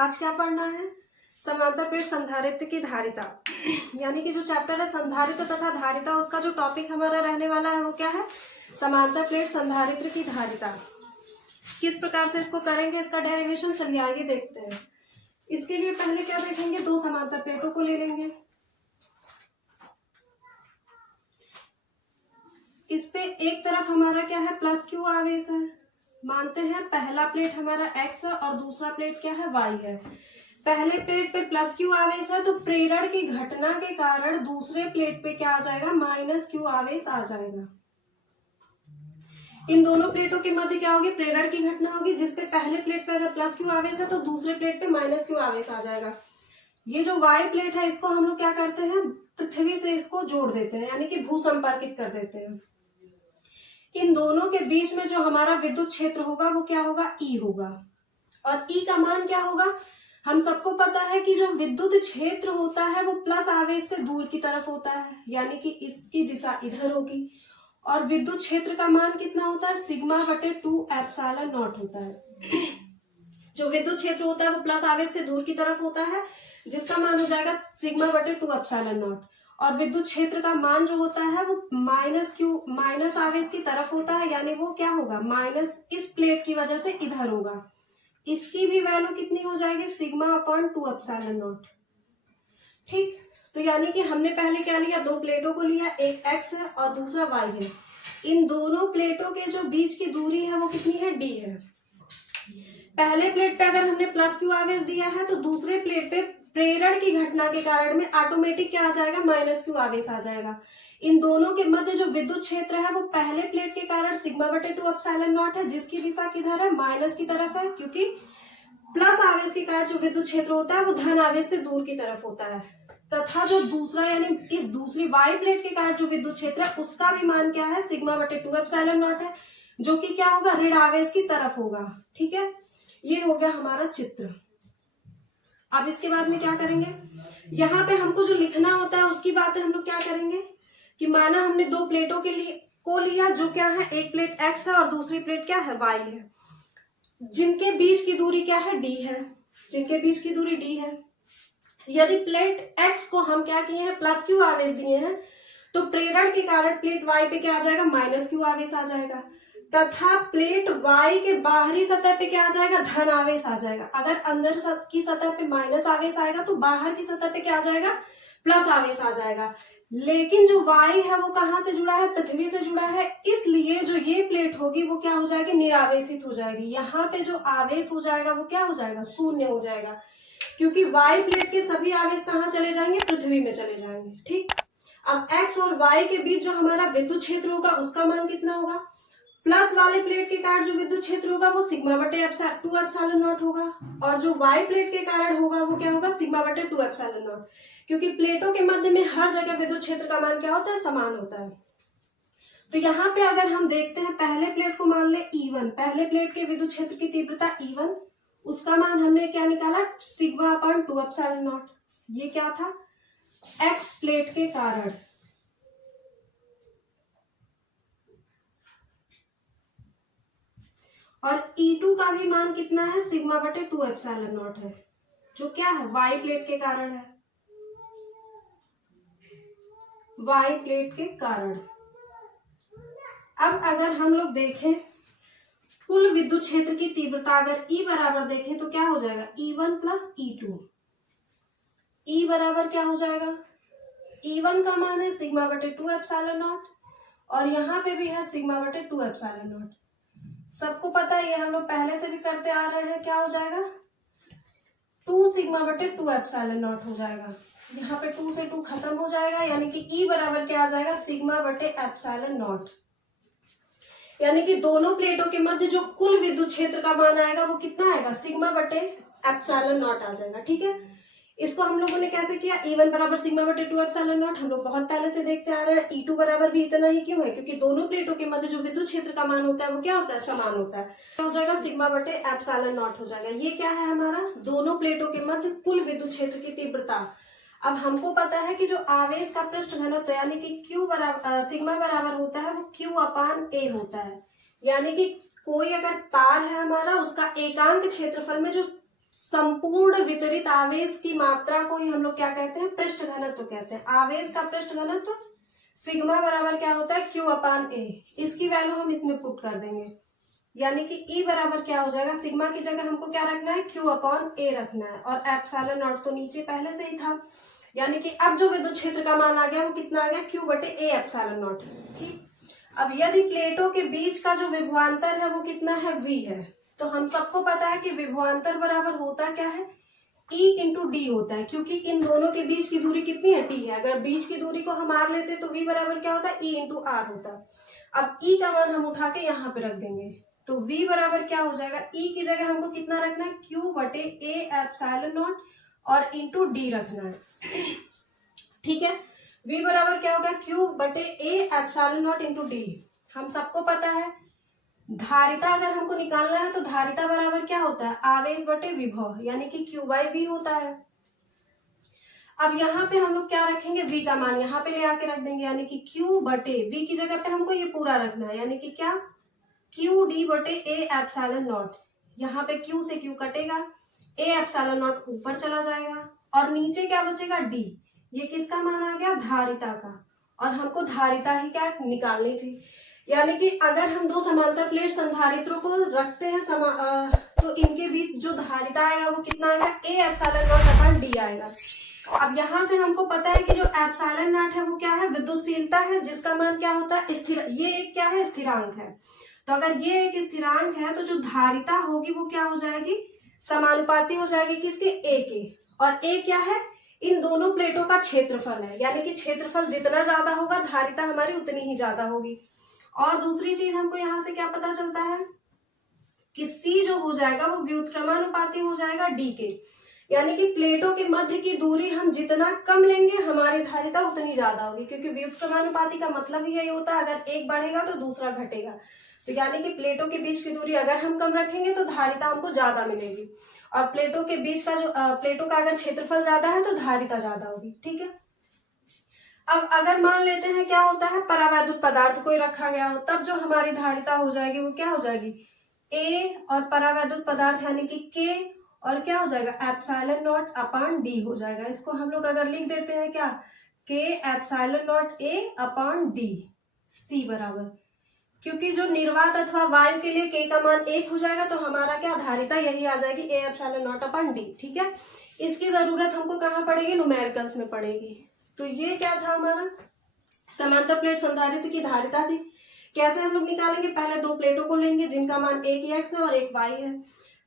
आज क्या पढ़ना है? समांतर प्लेट संधारित्र की धारिता, यानी कि जो चैप्टर है संधारित्र तथा धारिता, उसका जो टॉपिक हमारा रहने वाला है वो क्या है? समांतर प्लेट संधारित्र की धारिता। किस प्रकार से इसको करेंगे, इसका डेरिवेशन चलिए आगे देखते हैं। इसके लिए पहले क्या देखेंगे, दो समांतर प्लेटों को ले लेंगे। इस पे एक तरफ हमारा क्या है, प्लस क्यू आवेश है। मानते हैं पहला प्लेट हमारा एक्स है और दूसरा प्लेट क्या है, वाई है। पहले प्लेट पे प्लस क्यू आवेश है तो प्रेरण की घटना के कारण दूसरे प्लेट पे क्या आ जाएगा, माइनस क्यू आवेश आ जाएगा। इन दोनों प्लेटों के मध्य क्या होगी, प्रेरण की घटना होगी, जिसपे पहले प्लेट पे अगर प्लस क्यू आवेश है तो दूसरे प्लेट पे माइनस क्यू आवेश आ जाएगा। ये जो वाई प्लेट है इसको हम लोग क्या करते हैं, पृथ्वी से इसको जोड़ देते हैं, यानी कि भू संपर्कित कर देते हैं। इन दोनों के बीच में जो हमारा विद्युत क्षेत्र होगा वो क्या होगा, ई होगा। और ई का मान क्या होगा, हम सबको पता है कि जो विद्युत क्षेत्र होता है वो प्लस आवेश से दूर की तरफ होता है, यानी कि इसकी दिशा इधर होगी। और विद्युत क्षेत्र का मान कितना होता है, सिग्मा बटे 2 एप्सिलॉन नॉट होता है। जो विद्युत क्षेत्र होता है वो प्लस आवेश से दूर की तरफ होता है, जिसका मान हो जाएगा सिग्मा बटे 2 एप्सिलॉन नॉट। और विद्युत क्षेत्र का मान जो होता है वो माइनस आवेश की तरफ होता है, यानी वो क्या होगा, माइनस इस प्लेट की वजह से इधर होगा। इसकी भी वैल्यू कितनी हो जाएगी, सिग्मा अपॉन 2 एप्सिलॉन नॉट। ठीक, तो यानी कि हमने पहले क्या लिया, दो प्लेटों को लिया, एक एक्स है और दूसरा वाई है। इन दोनों प्लेटों के जो बीच की दूरी है वो कितनी है, डी है। पहले प्लेट पे अगर हमने प्लस क्यू आवेश दिया है तो दूसरे प्लेट पे प्रेरण की घटना के कारण में ऑटोमेटिक क्या आ जाएगा, माइनस क्यू आवेश आ जाएगा। इन दोनों के मध्य जो विद्युत क्षेत्र है वो पहले प्लेट के कारण सिग्मा बटे 2 एप्सिलॉन नॉट है, जिसकी दिशा किधर है, माइनस की तरफ है, क्योंकि प्लस आवेश के कारण जो विद्युत क्षेत्र होता है वो धन आवेश से दूर की तरफ होता है। तथा जो दूसरा यानी इस दूसरी वाई प्लेट के कारण जो विद्युत क्षेत्र है उसका भी मान क्या है, सिग्मा बटे 2 एप्सिलॉन नॉट है, जो कि क्या होगा, ऋण आवेश की तरफ होगा। ठीक है, ये हो गया हमारा चित्र। अब इसके बाद में क्या करेंगे, यहाँ पे हमको जो लिखना होता है उसकी बातें हम लोग क्या करेंगे कि माना हमने दो प्लेटों के लिए को लिया, जो क्या है, एक प्लेट एक्स है और दूसरी प्लेट क्या है, वाई है, जिनके बीच की दूरी क्या है, डी है, जिनके बीच की दूरी डी है। यदि प्लेट एक्स को हम क्या किए हैं, प्लस क्यू आवेश दिए हैं, तो प्रेरण के कारण प्लेट वाई पे क्या आ जाएगा, माइनस क्यू आवेश आ जाएगा। तथा प्लेट वाई के बाहरी सतह पे क्या आ जाएगा, धन आवेश आ जाएगा। अगर अंदर की सतह पे माइनस आवेश आएगा तो बाहर की सतह पे क्या आ जाएगा, प्लस आवेश आ जाएगा। लेकिन जो वाई है वो कहाँ से जुड़ा है, पृथ्वी से जुड़ा है, इसलिए जो ये प्लेट होगी वो क्या हो जाएगी, निरावेशित हो जाएगी। यहाँ पे जो आवेश हो जाएगा वो क्या हो जाएगा, शून्य हो जाएगा, क्योंकि वाई प्लेट के सभी आवेश कहाँ चले जाएंगे, पृथ्वी में चले जाएंगे। ठीक, अब एक्स और वाई के बीच जो हमारा विद्युत क्षेत्र होगा उसका मान कितना होगा, प्लस वाले प्लेट के कारण जो विद्युत क्षेत्र होगा वो सिग्मा बटे 2 एप्सिलॉन नॉट होगा, और जो वाई प्लेट के कारण होगा वो क्या होगा, सिग्मा बटे 2 एप्सिलॉन नॉट, क्योंकि प्लेटों के मध्य में हर जगह विद्युत क्षेत्र का मान क्या होता है, समान होता है। तो यहाँ पे अगर हम देखते हैं, पहले प्लेट को मान ले E1, पहले प्लेट के विद्युत क्षेत्र की तीव्रता E1, उसका मान हमने क्या निकाला, सिग्मा अपॉन 2 एप्सिलॉन नॉट। ये क्या था, एक्स प्लेट के कारण। और E2 का भी मान कितना है, सिग्मा बटे 2 एप्सिलॉन नॉट है, जो क्या है, वाई प्लेट के कारण है, वाई प्लेट के कारण। अब अगर हम लोग देखें कुल विद्युत क्षेत्र की तीव्रता, अगर E बराबर देखें तो क्या हो जाएगा, E1 प्लस E2। E बराबर क्या हो जाएगा, E1 का मान है सिग्मा बटे 2 एप्सिलॉन नॉट, और यहाँ पे भी है सिग्मा बटे 2 एप्सिलॉन नॉट। सबको पता है, ये हम लोग पहले से भी करते आ रहे हैं, क्या हो जाएगा, 2 सिग्मा बटे 2 एप्सिलॉन नॉट हो जाएगा। यहाँ पे 2 से 2 खत्म हो जाएगा, यानी कि E बराबर क्या आ जाएगा, सिग्मा बटे एप्सिलॉन नॉट। यानी कि दोनों प्लेटों के मध्य जो कुल विद्युत क्षेत्र का मान आएगा वो कितना आएगा, सिग्मा बटे एप्सिलॉन नॉट आ जाएगा। ठीक है, इसको हम लोगों ने कैसे किया, E1 बराबर सिग्मा बटे 2 एप्सिलॉन नॉट हम लोग बहुत पहले से देखते आ रहे हैं। E2 बराबर भी इतना ही क्यों है, क्योंकि दोनों प्लेटों के मध्य जो विद्युत क्षेत्र का मान होता है वो क्या होता है, समान होता है, हो जाएगा सिग्मा बटे एप्सिलॉन नॉट हो जाएगा। ये क्या है हमारा, दोनों प्लेटों के मध्य कुल विद्युत क्षेत्र की तीव्रता। अब हमको पता है कि जो आवेश का पृष्ठ घनत्व यानी कि Q बराबर सिग्मा बराबर होता है वो Q अपान A होता है। यानी कि कोई अगर तार है हमारा, उसका एकांक क्षेत्रफल में जो संपूर्ण वितरित आवेश की मात्रा को ही हम लोग क्या कहते हैं, पृष्ठ घनत्व कहते हैं। आवेश का पृष्ठ घनत्व सिग्मा बराबर क्या होता है, Q अपान ए। इसकी वैल्यू हम इसमें पुट कर देंगे, यानी कि E बराबर क्या हो जाएगा, सिग्मा की जगह हमको क्या रखना है, Q अपॉन ए रखना है, और एप्सिलॉन नॉट तो नीचे पहले से ही था, यानी कि अब जो विद्युत क्षेत्र का मान आ गया वो कितना आ गया, Q बटे ए एप्सिलॉन नॉट। ठीक, अब यदि प्लेटों के बीच का जो विभवांतर है वो कितना है, V है, तो हम सबको पता है कि विभवांतर बराबर होता क्या है, E इंटू डी होता है, क्योंकि इन दोनों के बीच की दूरी कितनी है, T है। अगर बीच की दूरी को हम R लेते तो V बराबर क्या होता है, E इंटू आर होता है। अब E का मान हम उठा के यहाँ पे रख देंगे, तो V बराबर क्या हो जाएगा, E की जगह हमको कितना रखना है, Q बटे ए एप्सिलॉन नॉट और इंटू डी रखना है। ठीक है, V बराबर क्या होगा, Q बटे A epsilon not into D. हम सबको पता है धारिता अगर हमको निकालना है तो धारिता बराबर क्या होता है, आवेश बटे विभव, यानी कि Q बाई V होता है। अब यहाँ पे हम लोग क्या रखेंगे, V का मान यहाँ पे ले आके रख देंगे, यानी कि Q बटे V की जगह पे हमको ये पूरा रखना है, यानी कि क्या, Q डी बटे ए एप्सिलॉन नॉट। यहाँ पे Q से Q कटेगा, ए एप्सिलॉन नॉट ऊपर चला जाएगा, और नीचे क्या बचेगा, D। ये किसका मान आ गया, धारिता का, और हमको धारिता ही क्या निकालनी थी। यानी कि अगर हम दो समांतर प्लेट संधारित्रों को रखते हैं तो इनके बीच जो धारिता आएगा वो कितना आएगा, A epsilon not upon D आएगा। अब यहाँ से हमको पता है कि जो एप्सिलॉन नॉट है वो क्या है, विद्युतशीलता है, जिसका मान क्या होता है, स्थिर, ये एक क्या है, स्थिरांक है। तो अगर ये एक स्थिरांक है तो जो धारिता होगी वो क्या हो जाएगी, समानुपाती हो जाएगी किसके, ए के। और ए क्या है, इन दोनों प्लेटों का क्षेत्रफल है, यानी कि क्षेत्रफल जितना ज्यादा होगा धारिता हमारी उतनी ही ज्यादा होगी। और दूसरी चीज हमको यहाँ से क्या पता चलता है कि C जो हो जाएगा वो व्युत्क्रमानुपाती हो जाएगा D के, यानी कि प्लेटों के मध्य की दूरी हम जितना कम लेंगे हमारी धारिता उतनी ज्यादा होगी, क्योंकि व्युत्क्रमानुपाती का मतलब ही यही होता है, अगर एक बढ़ेगा तो दूसरा घटेगा। तो यानी कि प्लेटों के बीच की दूरी अगर हम कम रखेंगे तो धारिता हमको ज्यादा मिलेगी, और प्लेटों के बीच का जो प्लेटों का अगर क्षेत्रफल ज्यादा है तो धारिता ज्यादा होगी। ठीक है, अब अगर मान लेते हैं क्या होता है, परावैद्युत पदार्थ कोई रखा गया हो, तब जो हमारी धारिता हो जाएगी वो क्या हो जाएगी, ए, और परावैद्युत पदार्थ यानी कि के, और क्या हो जाएगा, एप्सिलॉन नॉट अपॉन डी हो जाएगा। इसको हम लोग अगर लिख देते हैं क्या, K epsilon naught A upon D, C बराबर, क्योंकि जो निर्वात अथवा वायु के लिए के का मान 1 हो जाएगा तो हमारा क्या धारिता यही आ जाएगी, A epsilon not upon D. ठीक है, इसकी जरूरत हमको कहाँ पड़ेगी, न्यूमेरिकल्स में पड़ेगी। तो ये क्या था हमारा, समांतर प्लेट संधारित्र की धारिता थी। कैसे हम लोग निकालेंगे, पहले दो प्लेटों को लेंगे जिनका मान एक x है और एक y है।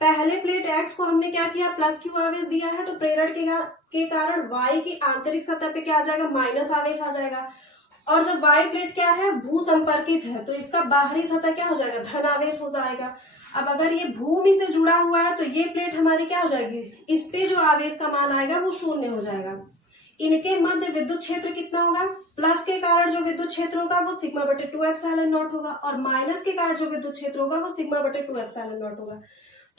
पहले प्लेट x को हमने क्या किया, प्लस Q आवेश दिया है, तो प्रेरण के कारण y की आंतरिक सतह पे क्या आ जाएगा, माइनस आवेश आ जाएगा। और जब y प्लेट क्या है, भू संपर्कित है, तो इसका बाहरी सतह क्या हो जाएगा, धन आवेश होता आएगा। अब अगर ये भूमि से जुड़ा हुआ है तो ये प्लेट हमारी क्या हो जाएगी, इस पे जो आवेश का मान आएगा वो 0 हो जाएगा। इनके मध्य विद्युत क्षेत्र कितना होगा, प्लस के कारण जो विद्युत क्षेत्र होगा वो सिग्मा बटे 2 एप्सिलॉन नॉट होगा, और माइनस के कारण जो विद्युत क्षेत्र होगा वो सिग्मा बटे 2 एप्सिलॉन नॉट होगा।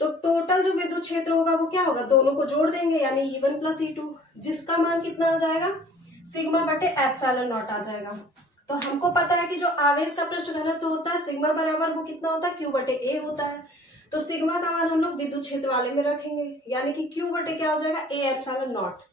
तो टोटल जो विद्युत क्षेत्र होगा वो क्या होगा, दोनों को जोड़ देंगे, यानी E1 प्लस E2, जिसका मान कितना आ जाएगा, सिग्मा बटे एप्सिलॉन नॉट आ जाएगा। तो हमको पता है कि जो आवेश का पृष्ठ घनत्व होता है सिग्मा बराबर वो कितना होता है, Q बटे ए होता है। तो सिग्मा का मान हम लोग विद्युत क्षेत्र वाले में रखेंगे, यानी कि Q बटे क्या हो जाएगा, ए एप्सिलॉन नॉट।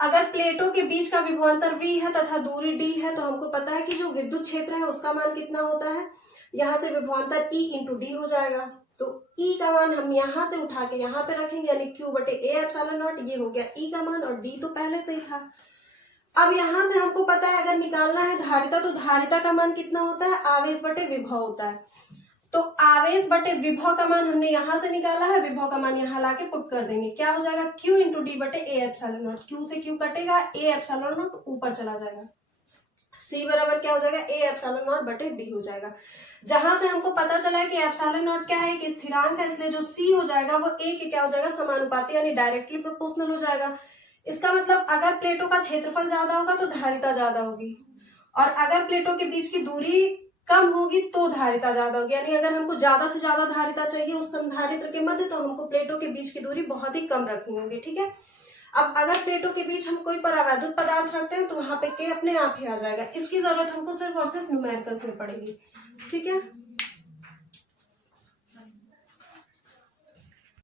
अगर प्लेटों के बीच का विभवांतर V है तथा दूरी D है, तो हमको पता है कि जो विद्युत क्षेत्र है उसका मान कितना होता है, यहाँ से विभवांतर E इंटू डी हो जाएगा। तो E का मान हम यहाँ से उठा के यहाँ पे रखेंगे, यानी Q बटे ए एप्सिलॉन नॉट, ये हो गया E का मान, और D तो पहले से ही था। अब यहाँ से हमको पता है अगर निकालना है धारिता, तो धारिता का मान कितना होता है, आवेश बटे विभव होता है। तो आवेश बटे विभव का मान हमने यहाँ से निकाला है, विभव का मान यहाँ लाके पुट कर देंगे, क्या हो जाएगा, Q इंटू डी बटे ए एप्सिलॉन नॉट। Q से Q कटेगा, ए एप्सिलॉन नॉट ऊपर चला जाएगा, C बराबर क्या हो जाएगा, ए एप्सिलॉन नॉट बटे डी हो जाएगा। जहां से हमको पता चला है कि एप्सिलॉन नॉट क्या है, एक स्थिरांक है, इसलिए जो C हो जाएगा वो A के क्या हो जाएगा, समानुपाती, यानी डायरेक्टली प्रोपोर्शनल हो जाएगा। इसका मतलब अगर प्लेटों का क्षेत्रफल ज्यादा होगा तो धारिता ज्यादा होगी, और अगर प्लेटों के बीच की दूरी कम होगी तो धारिता ज्यादा होगी, यानी अगर हमको ज्यादा से ज्यादा धारिता चाहिए उस संधारित्र के मध्य, तो हमको प्लेटों के बीच की दूरी बहुत ही कम रखनी होगी। ठीक है, अब अगर प्लेटों के बीच हम कोई परावैद्युत पदार्थ रखते हैं तो वहां पे के अपने आप ही आ जाएगा, इसकी जरूरत हमको सिर्फ और सिर्फ न्यूमेरिकल्स में पड़ेगी। ठीक है।